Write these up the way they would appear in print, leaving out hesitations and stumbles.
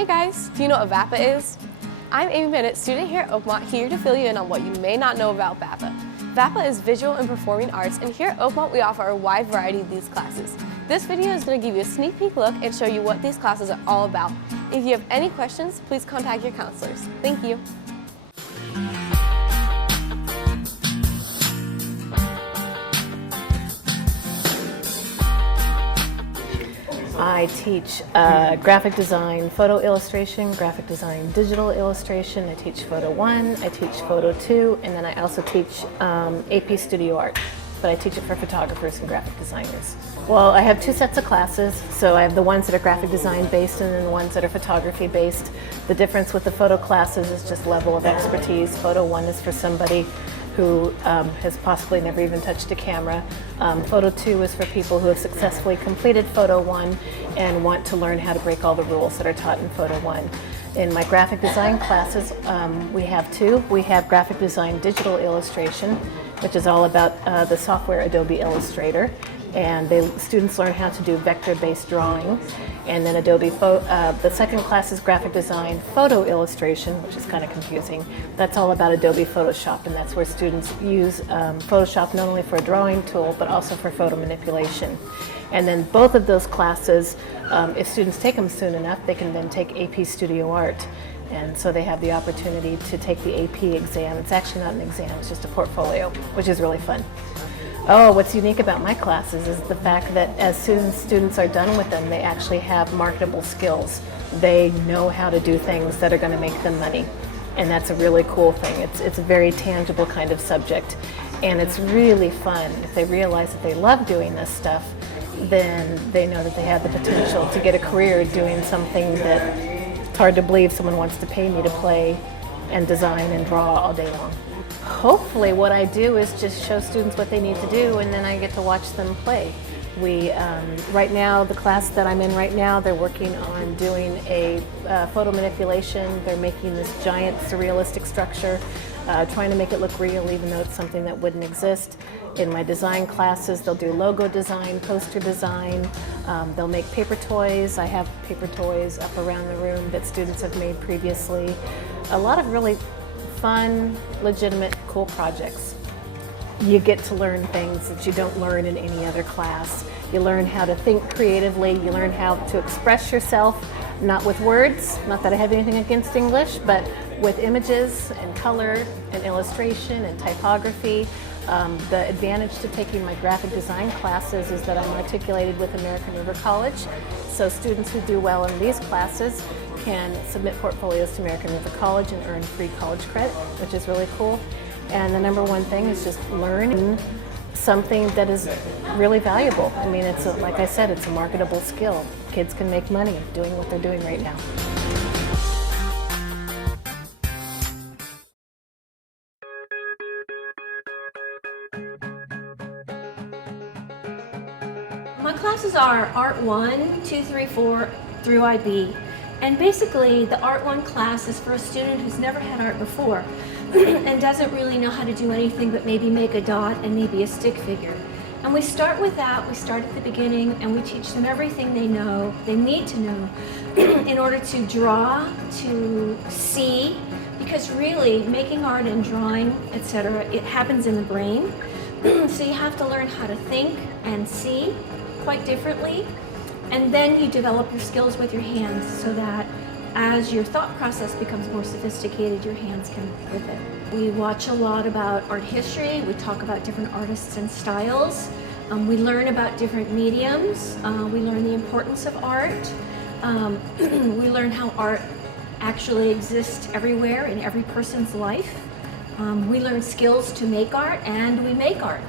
Hey guys, do you know what VAPA is? I'm Amy Bennett, student here at Oakmont, here to fill you in on what you may not know about VAPA. VAPA is Visual and Performing Arts, and here at Oakmont we offer a wide variety of these classes. This video is going to give you a sneak peek look and show you what these classes are all about. If you have any questions, please contact your counselors. Thank you. I teach graphic design, photo illustration, graphic design, digital illustration. I teach Photo 1, I teach Photo 2, and then I also teach AP Studio Art, but I teach it for photographers and graphic designers. Well, I have two sets of classes, so I have the ones that are graphic design based and then the ones that are photography based. The difference with the photo classes is just level of expertise. Photo 1 is for somebody who has possibly never even touched a camera. Photo 2 is for people who have successfully completed Photo 1 and want to learn how to break all the rules that are taught in Photo 1. In my graphic design classes, we have two. We have graphic design digital illustration, which is all about the software Adobe Illustrator. And students learn how to do vector-based drawing. And then the second class is graphic design photo illustration, which is kind of confusing. That's all about Adobe Photoshop, and that's where students use Photoshop not only for a drawing tool, but also for photo manipulation. And then both of those classes, if students take them soon enough, they can then take AP Studio Art. And so they have the opportunity to take the AP exam. It's actually not an exam, it's just a portfolio, which is really fun. Oh, what's unique about my classes is the fact that as soon as students are done with them, they actually have marketable skills. They know how to do things that are going to make them money. And that's a really cool thing. It's a very tangible kind of subject. And it's really fun. If they realize that they love doing this stuff, then they know that they have the potential to get a career doing something that it's hard to believe someone wants to pay me to play and design and draw all day long. Hopefully what I do is just show students what they need to do, and then I get to watch them play. Right now, the class that I'm in right now, they're working on doing a photo manipulation. They're making this giant surrealistic structure, trying to make it look real even though it's something that wouldn't exist. In my design classes, they'll do logo design, poster design. They'll make paper toys. I have paper toys up around the room that students have made previously. A lot of really fun, legitimate, cool projects. You get to learn things that you don't learn in any other class. You learn how to think creatively, you learn how to express yourself, not with words, not that I have anything against English, but with images and color and illustration and typography. The advantage to taking my graphic design classes is that I'm articulated with American River College. So students who do well in these classes can submit portfolios to American River College and earn free college credit, which is really cool. And the number one thing is just learn something that is really valuable. I mean, like I said, it's a marketable skill. Kids can make money doing what they're doing right now. My classes are Art 1, 2, 3, 4 through IB. And basically, the Art 1 class is for a student who's never had art before and doesn't really know how to do anything but maybe make a dot and maybe a stick figure. And we start with that. We start at the beginning and we teach them everything they need to know in order to draw, to see, because really making art and drawing, etc., it happens in the brain. So you have to learn how to think and see quite differently. And then you develop your skills with your hands so that as your thought process becomes more sophisticated, your hands can work with it. We watch a lot about art history. We talk about different artists and styles. We learn about different mediums. We learn the importance of art. We learn how art actually exists everywhere in every person's life. We learn skills to make art, and we make art.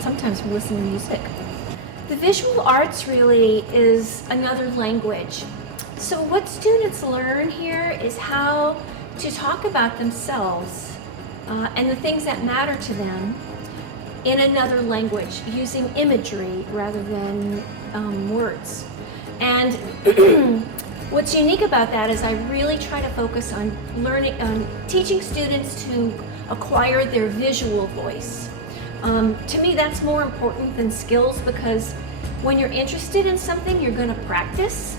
Sometimes we listen to music. The visual arts really is another language. So what students learn here is how to talk about themselves and the things that matter to them in another language, using imagery rather than words. And what's unique about that is I really try to focus on teaching students to acquire their visual voice. To me, that's more important than skills, because when you're interested in something, you're going to practice.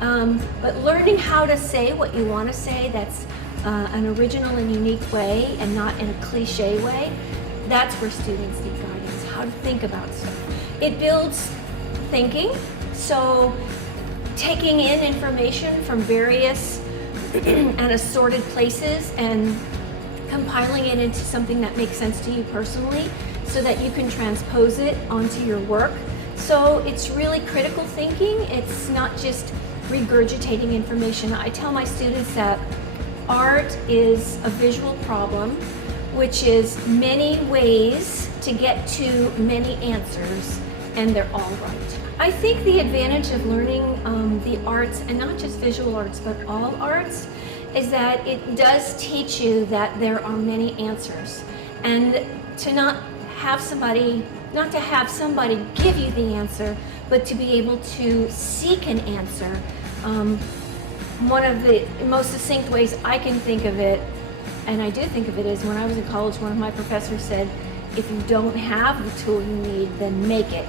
But learning how to say what you want to say, that's an original and unique way and not in a cliche way, that's where students need guidance, how to think about stuff. It builds thinking, so taking in information from various and assorted places and compiling it into something that makes sense to you personally so that you can transpose it onto your work. So it's really critical thinking. It's not just regurgitating information. I tell my students that art is a visual problem, which is many ways to get to many answers, and they're all right. I think the advantage of learning the arts, and not just visual arts, but all arts, is that it does teach you that there are many answers, and to not have somebody give you the answer, but to be able to seek an answer. One of the most succinct ways I can think of it, and I do think of it, is when I was in college, one of my professors said, if you don't have the tool you need, then make it.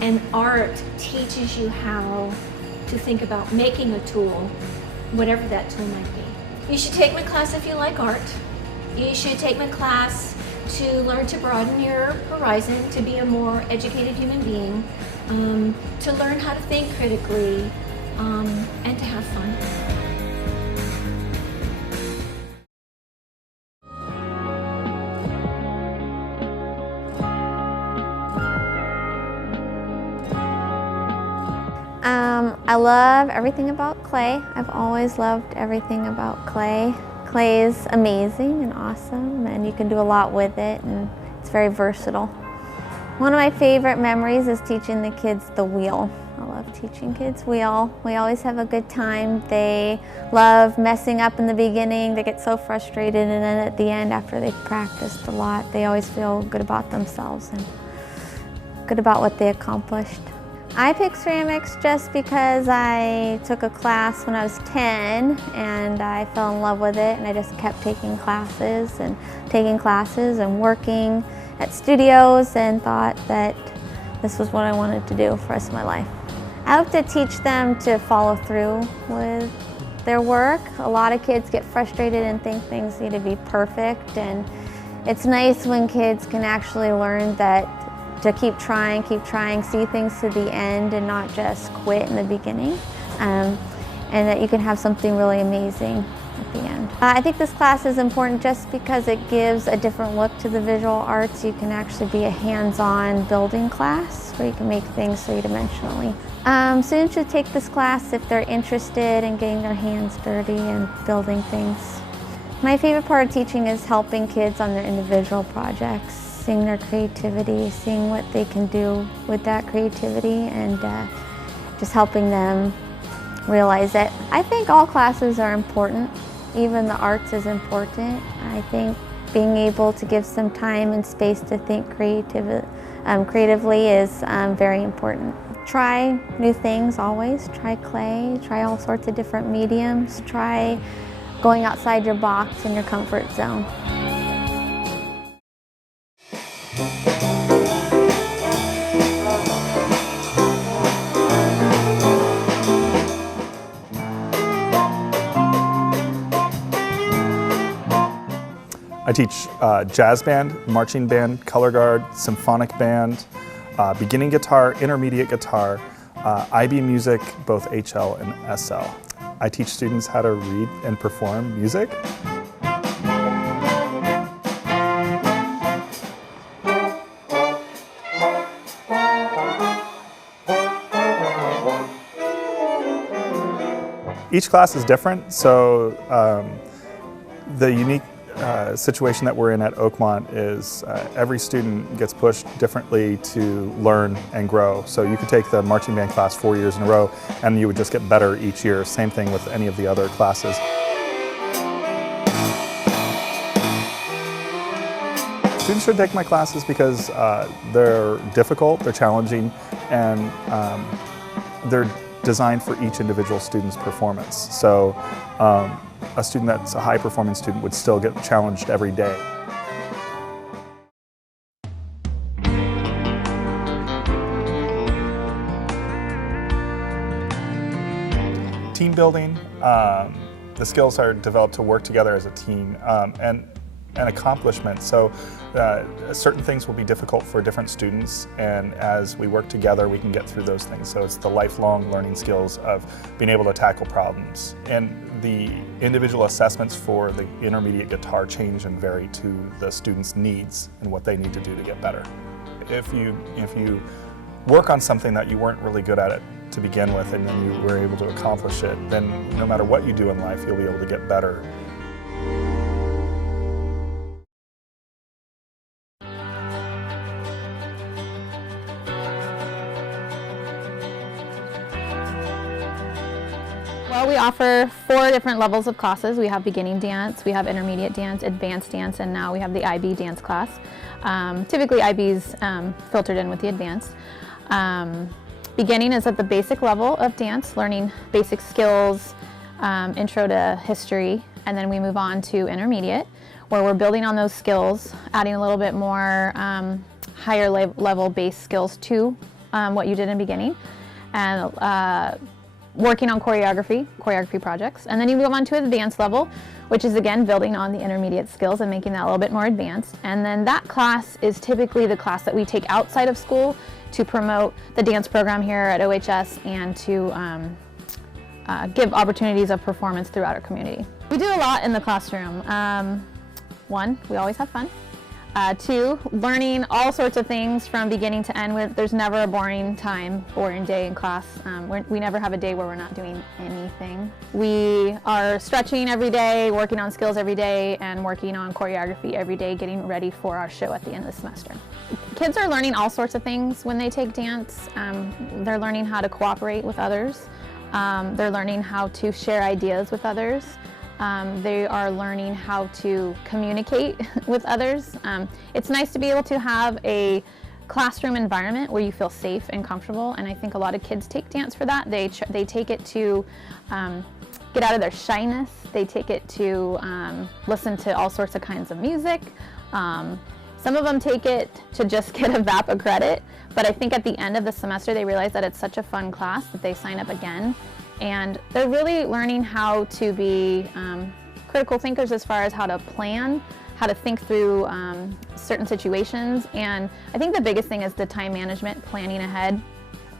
And art teaches you how to think about making a tool, whatever that tool might be. You should take my class if you like art. You should take my class to learn to broaden your horizon, to be a more educated human being, to learn how to think critically, and to have fun. I love everything about clay. I've always loved everything about clay. Clay is amazing and awesome, and you can do a lot with it, and it's very versatile. One of my favorite memories is teaching the kids the wheel. I love teaching kids wheel. We always have a good time. They love messing up in the beginning. They get so frustrated, and then at the end, after they've practiced a lot, they always feel good about themselves and good about what they accomplished. I picked ceramics just because I took a class when I was 10 and I fell in love with it, and I just kept taking classes and working at studios and thought that this was what I wanted to do for the rest of my life. I hope to teach them to follow through with their work. A lot of kids get frustrated and think things need to be perfect, and it's nice when kids can actually learn that to keep trying, see things to the end and not just quit in the beginning, and that you can have something really amazing at the end. I think this class is important just because it gives a different look to the visual arts. You can actually be a hands-on building class where you can make things three-dimensionally. Students should take this class if they're interested in getting their hands dirty and building things. My favorite part of teaching is helping kids on their individual projects, seeing their creativity, seeing what they can do with that creativity, and just helping them realize it. I think all classes are important. Even the arts is important. I think being able to give some time and space to think creatively is very important. Try new things always. Try clay, try all sorts of different mediums. Try going outside your box and your comfort zone. I teach jazz band, marching band, color guard, symphonic band, beginning guitar, intermediate guitar, IB music, both HL and SL. I teach students how to read and perform music. Each class is different, so the unique situation that we're in at Oakmont is every student gets pushed differently to learn and grow. So you could take the marching band class 4 years in a row and you would just get better each year. Same thing with any of the other classes. Students should take my classes because they're difficult, they're challenging, and they're designed for each individual student's performance. So a student that's a high-performing student would still get challenged every day. team building. The skills are developed to work together as a team, and accomplishment. So certain things will be difficult for different students, and as we work together we can get through those things. So it's the lifelong learning skills of being able to tackle problems. And the individual assessments for the intermediate guitar change and vary to the students' needs and what they need to do to get better. If you work on something that you weren't really good at it to begin with, and then you were able to accomplish it, then no matter what you do in life, you'll be able to get better. Well, we offer 4 different levels of classes. We have beginning dance, we have intermediate dance, advanced dance, and now we have the IB dance class. Typically IB's filtered in with the advanced. Beginning is at the basic level of dance, learning basic skills, intro to history, and then we move on to intermediate, where we're building on those skills, adding a little bit more higher level base skills to what you did in beginning, and working on choreography projects. And then you move on to advanced level, which is again building on the intermediate skills and making that a little bit more advanced. And then that class is typically the class that we take outside of school to promote the dance program here at OHS and to give opportunities of performance throughout our community. We do a lot in the classroom. 1, we always have fun. 2, learning all sorts of things from beginning to end. There's never a boring day in class. We never have a day where we're not doing anything. We are stretching every day, working on skills every day, and working on choreography every day, getting ready for our show at the end of the semester. Kids are learning all sorts of things when they take dance. They're learning how to cooperate with others. They're learning how to share ideas with others. They are learning how to communicate with others. It's nice to be able to have a classroom environment where you feel safe and comfortable, and I think a lot of kids take dance for that. They take it to get out of their shyness. They take it to listen to all sorts of kinds of music. Some of them take it to just get a VAPA credit, but I think at the end of the semester they realize that it's such a fun class that they sign up again. And they're really learning how to be critical thinkers as far as how to plan, how to think through certain situations. And I think the biggest thing is the time management, planning ahead.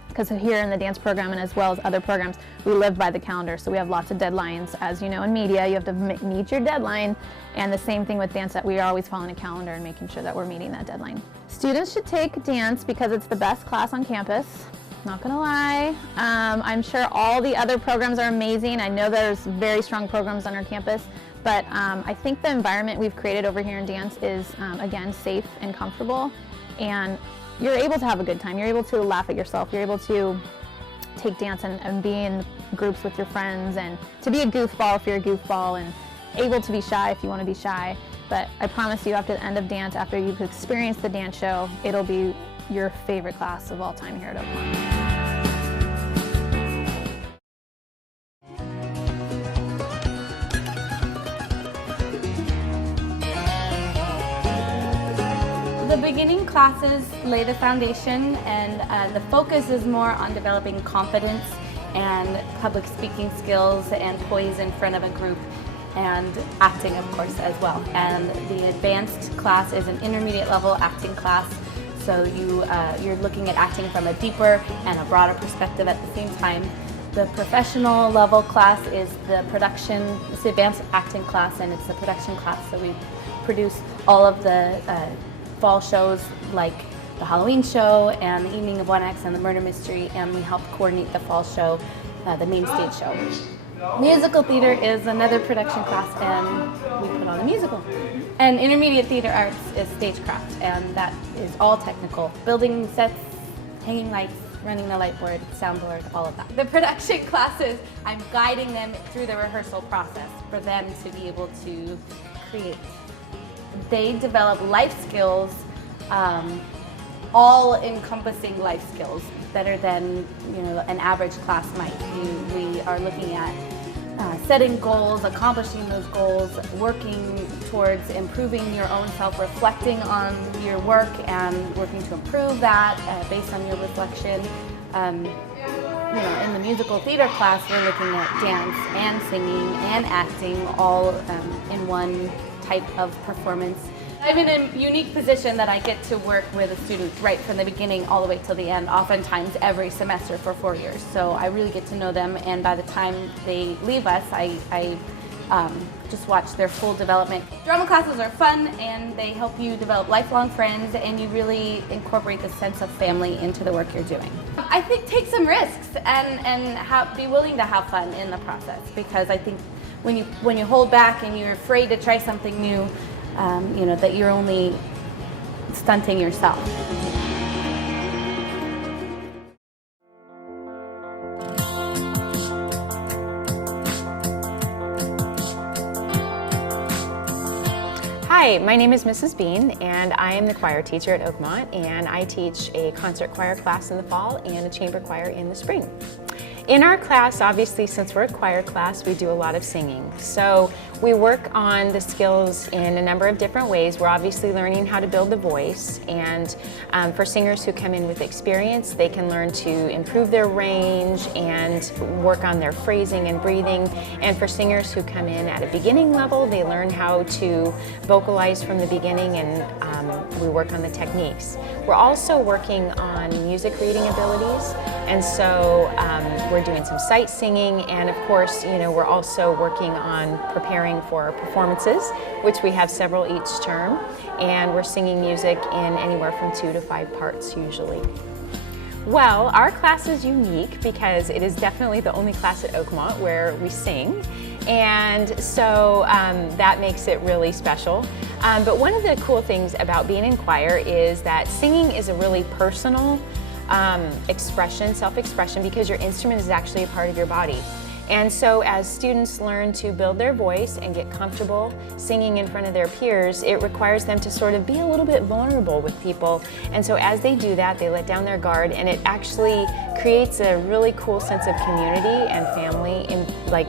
Because here in the dance program and as well as other programs, we live by the calendar, so we have lots of deadlines. As you know, in media, you have to meet your deadline. And the same thing with dance, that we are always following a calendar and making sure that we're meeting that deadline. Students should take dance because it's the best class on campus. Not gonna lie, I'm sure all the other programs are amazing. I know there's very strong programs on our campus, but I think the environment we've created over here in dance is, again, safe and comfortable, and you're able to have a good time. You're able to laugh at yourself. You're able to take dance and be in groups with your friends, and to be a goofball if you're a goofball, and able to be shy if you want to be shy. But I promise you, after the end of dance, after you've experienced the dance show, it'll be your favorite class of all time here at Oakmont. The beginning classes lay the foundation, and the focus is more on developing confidence and public speaking skills and poise in front of a group, and acting, of course, as well. And the advanced class is an intermediate level acting class. So you're looking at acting from a deeper and a broader perspective at the same time. The professional level class is the production, it's the advanced acting class, and it's the production class. So we produce all of the fall shows like the Halloween show and the Evening of One Acts and the Murder Mystery, and we help coordinate the fall show, the main stage show. Musical theater is another production class, and we put on a musical. And intermediate theater arts is stagecraft, and that is all technical. Building sets, hanging lights, running the light board, soundboard, all of that. The production classes, I'm guiding them through the rehearsal process for them to be able to create. They develop life skills, all-encompassing life skills, better than an average class might. We are looking at setting goals, accomplishing those goals, working towards improving your own self, reflecting on your work and working to improve that based on your reflection. in the musical theater class, we're looking at dance and singing and acting all in one type of performance. I'm in a unique position that I get to work with a student right from the beginning all the way till the end, oftentimes every semester for 4 years. So I really get to know them, and by the time they leave us, I just watch their full development. Drama classes are fun, and they help you develop lifelong friends, and you really incorporate the sense of family into the work you're doing. I think take some risks and be willing to have fun in the process, because I think when you hold back and you're afraid to try something new, that you're only stunting yourself. Hi, my name is Mrs. Bean, and I am the choir teacher at Oakmont, and I teach a concert choir class in the fall and a chamber choir in the spring. In our class, obviously, since we're a choir class, we do a lot of singing. So we work on the skills in a number of different ways. We're obviously learning how to build the voice, and for singers who come in with experience, they can learn to improve their range and work on their phrasing and breathing. And for singers who come in at a beginning level, they learn how to vocalize from the beginning, and we work on the techniques. We're also working on music reading abilities, and so we're doing some sight singing, and of course, we're also working on preparing for performances, which we have several each term, and we're singing music in anywhere from 2 to 5 parts usually. Well, our class is unique because it is definitely the only class at Oakmont where we sing, and so that makes it really special. But one of the cool things about being in choir is that singing is a really personal expression, self-expression, because your instrument is actually a part of your body. And so as students learn to build their voice and get comfortable singing in front of their peers, it requires them to sort of be a little bit vulnerable with people. And so as they do that, they let down their guard, and it actually creates a really cool sense of community and family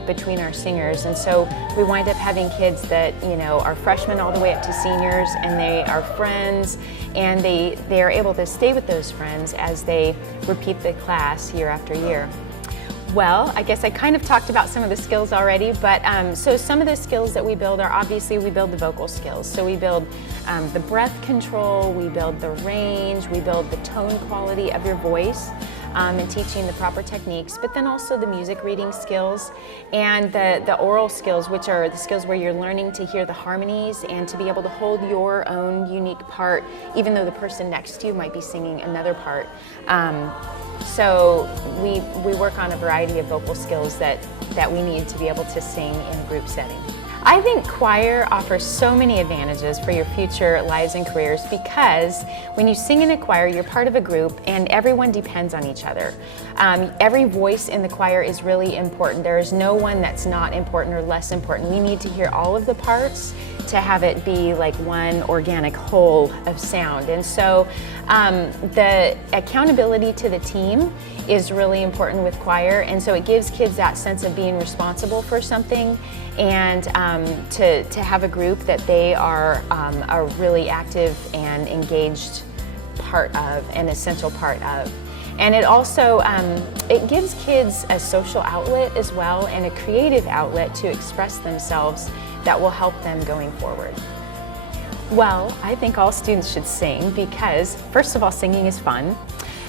between our singers. And so we wind up having kids that are freshmen all the way up to seniors, and they are friends, and they are able to stay with those friends as they repeat the class year after year. Well, I guess I kind of talked about some of the skills already, but so some of the skills that we build are, obviously we build the vocal skills. So we build the breath control, we build the range, we build the tone quality of your voice, and teaching the proper techniques, but then also the music reading skills and the oral skills, which are the skills where you're learning to hear the harmonies and to be able to hold your own unique part, even though the person next to you might be singing another part. So we work on a variety of vocal skills that we need to be able to sing in a group setting. I think choir offers so many advantages for your future lives and careers, because when you sing in a choir, you're part of a group and everyone depends on each other. Every voice in the choir is really important. There is no one that's not important or less important. We need to hear all of the parts to have it be like one organic whole of sound. And so the accountability to the team is really important with choir, and so it gives kids that sense of being responsible for something, and to have a group that they are a really active and engaged part of, an essential part of. And it also, it gives kids a social outlet as well, and a creative outlet to express themselves that will help them going forward. Well, I think all students should sing because, first of all, singing is fun.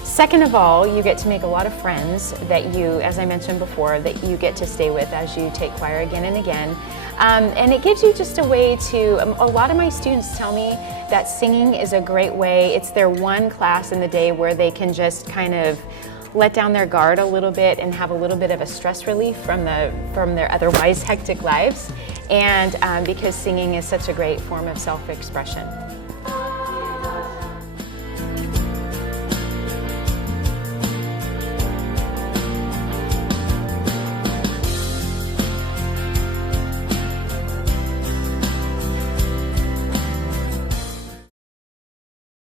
Second of all, you get to make a lot of friends that you, as I mentioned before, that you get to stay with as you take choir again and again. And it gives you just a way to, a lot of my students tell me that singing is a great way. It's their one class in the day where they can just kind of let down their guard a little bit and have a little bit of a stress relief from their otherwise hectic lives. And because singing is such a great form of self-expression.